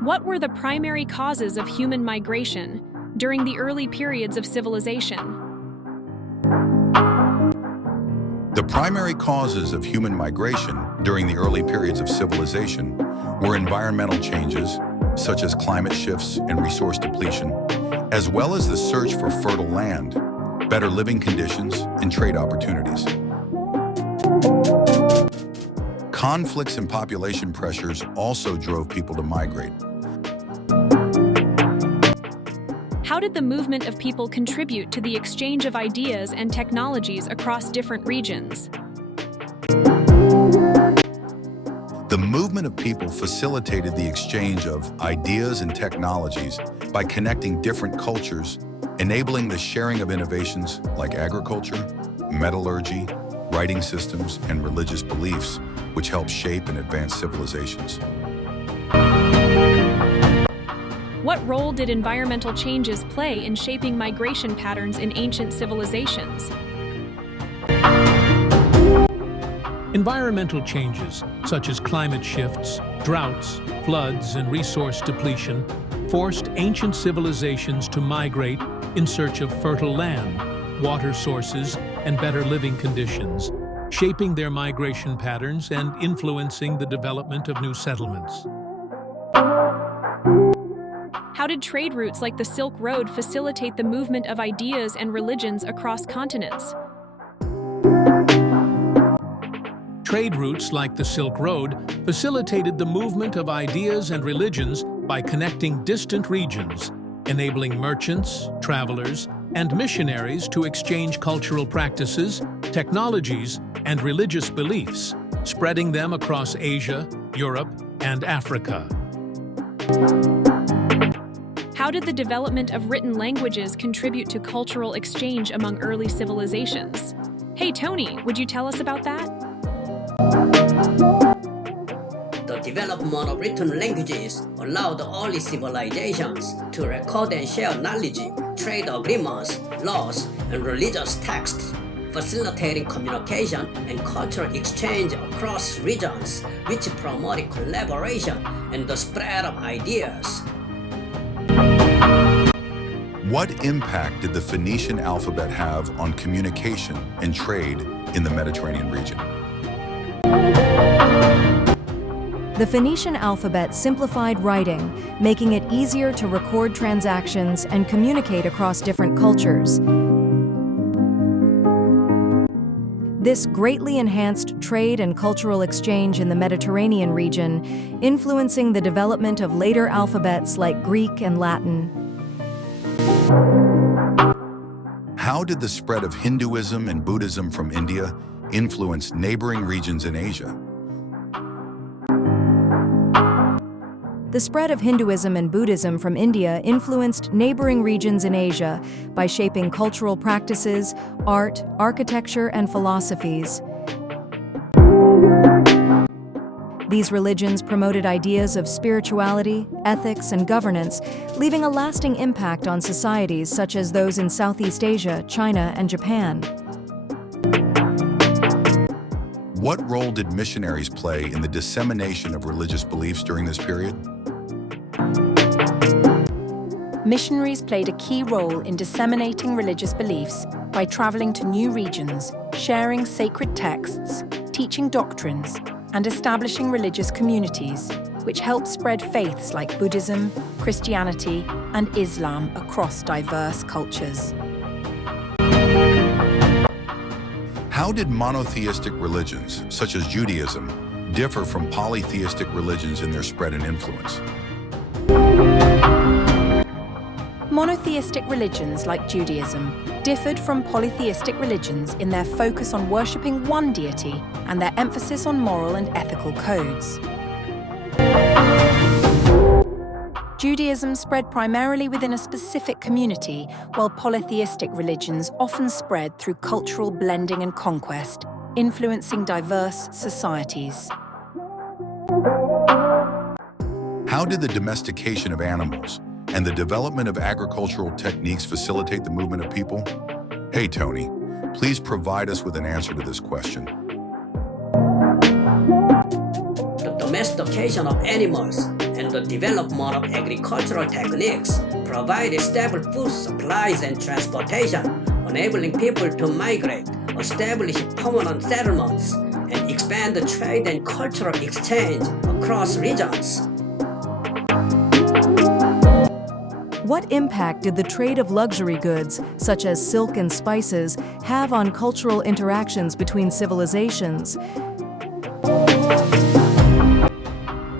What were the primary causes of human migration during the early periods of civilization? The primary causes of human migration during the early periods of civilization were environmental changes, such as climate shifts and resource depletion, as well as the search for fertile land, better living conditions, and trade opportunities. Conflicts and population pressures also drove people to migrate. How did the movement of people contribute to the exchange of ideas and technologies across different regions? The movement of people facilitated the exchange of ideas and technologies by connecting different cultures, enabling the sharing of innovations like agriculture, metallurgy, writing systems, and religious beliefs, which help shape and advance civilizations. What role did environmental changes play in shaping migration patterns in ancient civilizations? Environmental changes, such as climate shifts, droughts, floods, and resource depletion, forced ancient civilizations to migrate in search of fertile land, water sources, and better living conditions, shaping their migration patterns and influencing the development of new settlements. How did trade routes like the Silk Road facilitate the movement of ideas and religions across continents? Trade routes like the Silk Road facilitated the movement of ideas and religions by connecting distant regions, enabling merchants, travelers, and missionaries to exchange cultural practices, technologies, and religious beliefs, spreading them across Asia, Europe, and Africa. How did the development of written languages contribute to cultural exchange among early civilizations? Hey Tony, would you tell us about that? The development of written languages allowed early civilizations to record and share knowledge, trade agreements, laws, and religious texts, facilitating communication and cultural exchange across regions, which promoted collaboration and the spread of ideas. What impact did the Phoenician alphabet have on communication and trade in the Mediterranean region? The Phoenician alphabet simplified writing, making it easier to record transactions and communicate across different cultures. This greatly enhanced trade and cultural exchange in the Mediterranean region, influencing the development of later alphabets like Greek and Latin. How did the spread of Hinduism and Buddhism from India influence neighboring regions in Asia? The spread of Hinduism and Buddhism from India influenced neighboring regions in Asia by shaping cultural practices, art, architecture, and philosophies. These religions promoted ideas of spirituality, ethics, and governance, leaving a lasting impact on societies such as those in Southeast Asia, China, and Japan. What role did missionaries play in the dissemination of religious beliefs during this period? Missionaries played a key role in disseminating religious beliefs by traveling to new regions, sharing sacred texts, teaching doctrines, and establishing religious communities, which helped spread faiths like Buddhism, Christianity, and Islam across diverse cultures. How did monotheistic religions, such as Judaism, differ from polytheistic religions in their spread and influence? Monotheistic religions like Judaism differed from polytheistic religions in their focus on worshipping one deity and their emphasis on moral and ethical codes. Judaism spread primarily within a specific community, while polytheistic religions often spread through cultural blending and conquest, influencing diverse societies. How did the domestication of animals and the development of agricultural techniques facilitate the movement of people? Hey, Tony, please provide us with an answer to this question. The domestication of animals and the development of agricultural techniques provided stable food supplies and transportation, enabling people to migrate, establish permanent settlements, and expand the trade and cultural exchange across regions. What impact did the trade of luxury goods, such as silk and spices, have on cultural interactions between civilizations?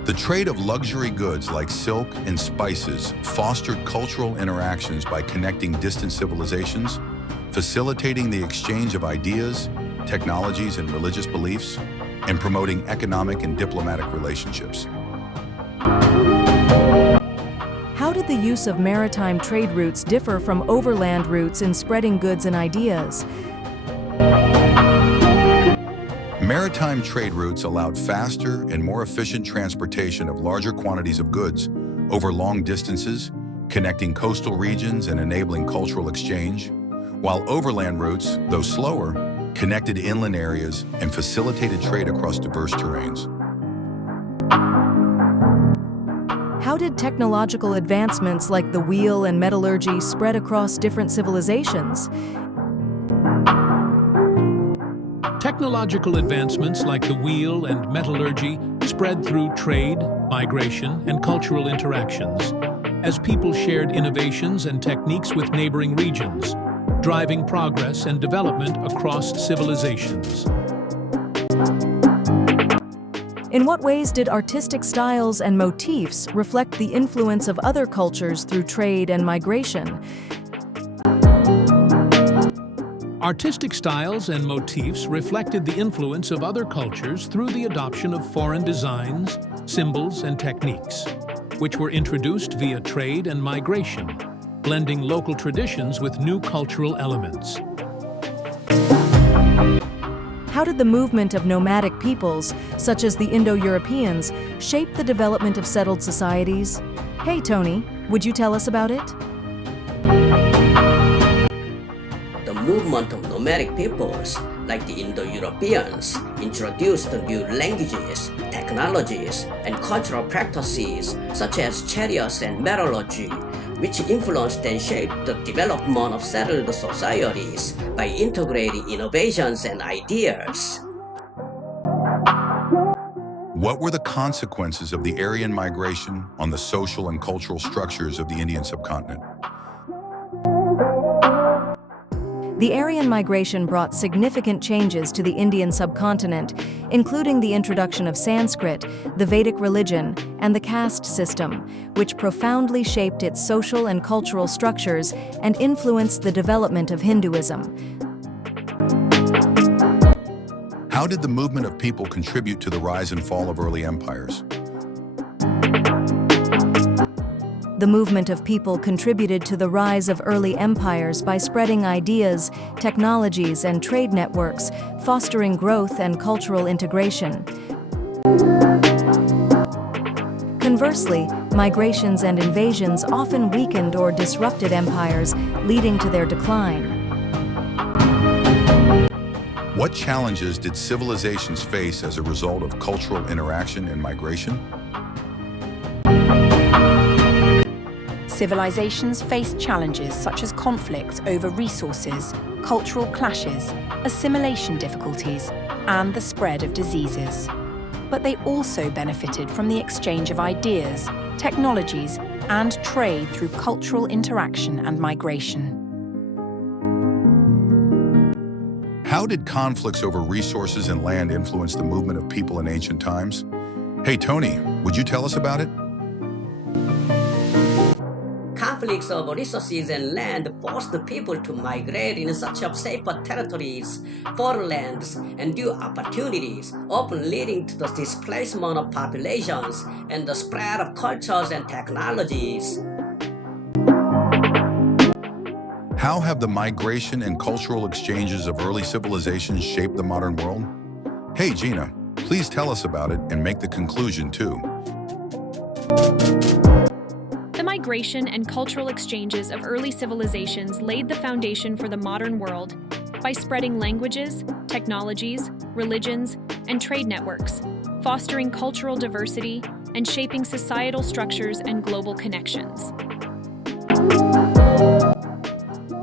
The trade of luxury goods like silk and spices fostered cultural interactions by connecting distant civilizations, facilitating the exchange of ideas, technologies, and religious beliefs, and promoting economic and diplomatic relationships. How did the use of maritime trade routes differ from overland routes in spreading goods and ideas? Maritime trade routes allowed faster and more efficient transportation of larger quantities of goods over long distances, connecting coastal regions and enabling cultural exchange, while overland routes, though slower, connected inland areas and facilitated trade across diverse terrains. How did technological advancements like the wheel and metallurgy spread across different civilizations? Technological advancements like the wheel and metallurgy spread through trade, migration, and cultural interactions, as people shared innovations and techniques with neighboring regions, driving progress and development across civilizations. In what ways did artistic styles and motifs reflect the influence of other cultures through trade and migration? Artistic styles and motifs reflected the influence of other cultures through the adoption of foreign designs, symbols, and techniques, which were introduced via trade and migration, blending local traditions with new cultural elements. How did the movement of nomadic peoples, such as the Indo-Europeans, shape the development of settled societies? Hey, Tony, would you tell us about it? The movement of nomadic peoples, like the Indo-Europeans, introduced new languages, technologies, and cultural practices such as chariots and metallurgy, which influenced and shaped the development of settled societies by integrating innovations and ideas. What were the consequences of the Aryan migration on the social and cultural structures of the Indian subcontinent? The Aryan migration brought significant changes to the Indian subcontinent, including the introduction of Sanskrit, the Vedic religion, and the caste system, which profoundly shaped its social and cultural structures and influenced the development of Hinduism. How did the movement of people contribute to the rise and fall of early empires? The movement of people contributed to the rise of early empires by spreading ideas, technologies, and trade networks, fostering growth and cultural integration. Conversely, migrations and invasions often weakened or disrupted empires, leading to their decline. What challenges did civilizations face as a result of cultural interaction and migration? Civilizations faced challenges such as conflicts over resources, cultural clashes, assimilation difficulties, and the spread of diseases. But they also benefited from the exchange of ideas, technologies, and trade through cultural interaction and migration. How did conflicts over resources and land influence the movement of people in ancient times? Hey, Tony, would you tell us about it? Conflicts over resources and land forced the people to migrate in search of safer territories, foreign lands, and new opportunities, often leading to the displacement of populations and the spread of cultures and technologies. How have the migration and cultural exchanges of early civilizations shaped the modern world? Hey, Gina, please tell us about it and make the conclusion too. The migration and cultural exchanges of early civilizations laid the foundation for the modern world by spreading languages, technologies, religions, and trade networks, fostering cultural diversity, and shaping societal structures and global connections.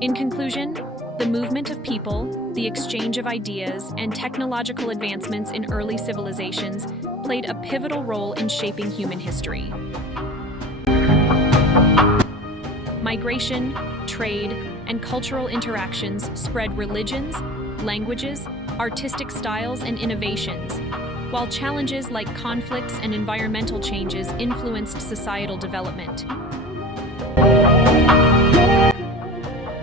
In conclusion, the movement of people, the exchange of ideas, and technological advancements in early civilizations played a pivotal role in shaping human history. Migration, trade, and cultural interactions spread religions, languages, artistic styles, and innovations, while challenges like conflicts and environmental changes influenced societal development.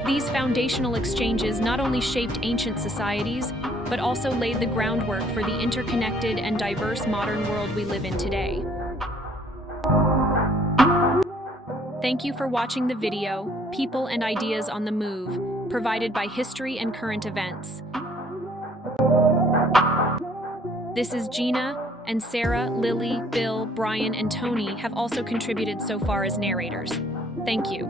These foundational exchanges not only shaped ancient societies, but also laid the groundwork for the interconnected and diverse modern world we live in today. Thank you for watching the video, People and Ideas on the Move, provided by History and Current Events. This is Gina, and Sarah, Lily, Bill, Brian, and Tony have also contributed so far as narrators. Thank you.